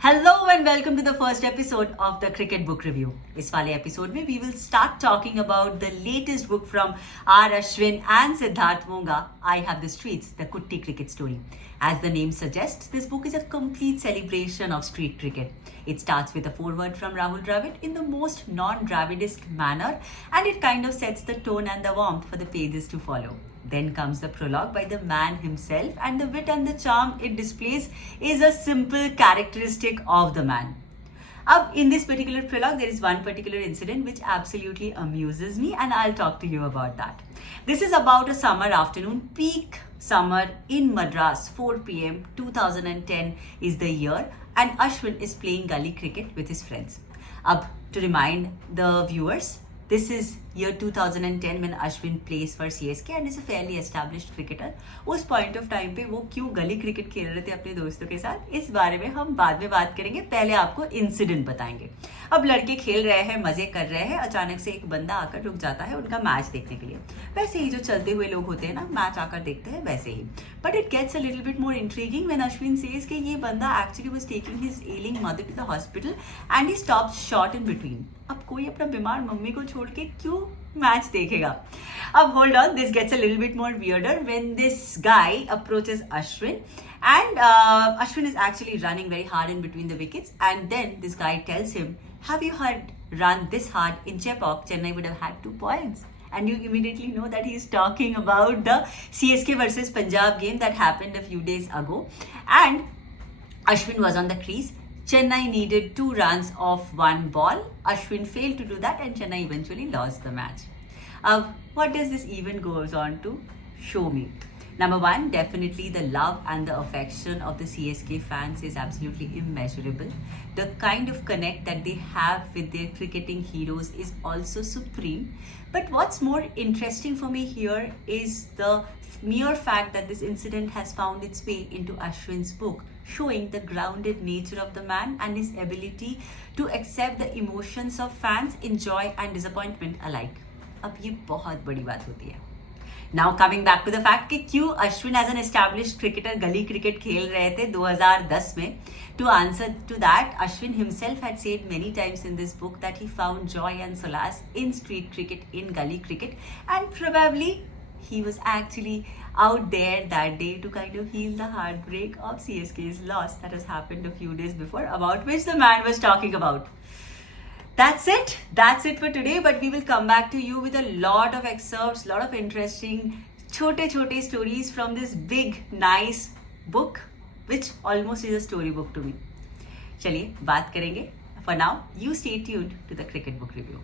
Hello and welcome to the first episode of the Cricket Book Review. इस वाले episode में we will start talking about the latest book from R. Ashwin and Siddharth Monga, I Have the Streets, the Kutti Cricket Story. As the name suggests, this book is a complete celebration of street cricket. It starts with a foreword from Rahul Dravid in the most non-Dravidesque manner, and it kind of sets the tone and the warmth for the pages to follow. Then comes the prologue by the man himself, and the wit and the charm it displays is a simple characteristic of the man. In this particular prologue, there is one particular incident which absolutely amuses me, and I'll talk to you about that. This is about a summer afternoon, peak summer in Madras, 4 p.m. 2010 is the year, and Ashwin is playing gully cricket with his friends. To remind the viewers, this is year 2010 when Ashwin plays for CSK and is a fairly established cricketer. उस point of time पे वो क्यों गली cricket खेल रहे थे अपने दोस्तों के साथ, इस बारे में हम बाद में बात करेंगे. पहले आपको इंसिडेंट बताएंगे. अब लड़के खेल रहे हैं, मजे कर रहे हैं, अचानक से एक बंदा आकर रुक जाता है उनका मैच देखने के लिए. वैसे ही जो चलते हुए लोग होते हैं ना, मैच आकर देखते हैं वैसे ही. But it gets a little bit more intriguing when Ashwin says कि ये बंदा actually was taking his ailing mother to the hospital and he stops short in between. अब कोई अपना बीमार मम्मी को छोड़ के क्यों मैच देखेगा? अब hold on, this gets a little bit more weirder when this guy approaches Ashwin and Ashwin is actually running very hard in between the wickets, and then this guy tells him, have you had run this hard in Chepauk, Chennai would have had 2 points. And you immediately know that he is talking about the CSK versus Punjab game that happened a few days ago. And Ashwin was on the crease. Chennai needed 2 runs off 1 ball. Ashwin failed to do that and Chennai eventually lost the match. What does this even goes on to show me? Number 1, definitely the love and the affection of the CSK fans is absolutely immeasurable. The kind of connect that they have with their cricketing heroes is also supreme. But what's more interesting for me here is the mere fact that this incident has found its way into Ashwin's book, showing the grounded nature of the man and his ability to accept the emotions of fans in joy and disappointment alike. अब ये बहुत बड़ी बात होती है. Now coming back to the fact कि क्यों Ashwin as an established cricketer गली क्रिकेट खेल रहे थे 2010 में. To answer to that, Ashwin himself had said many times in this book that he found joy and solace in street cricket, in gully cricket, and probably he was actually out there that day to kind of heal the heartbreak of CSK's loss that has happened a few days before, about which the man was talking about. That's it for today, but we will come back to you with a lot of excerpts, lot of interesting छोटे stories from this big nice book which almost is a storybook to me. चलिए बात करेंगे. For now, you stay tuned to the Cricket Book Review.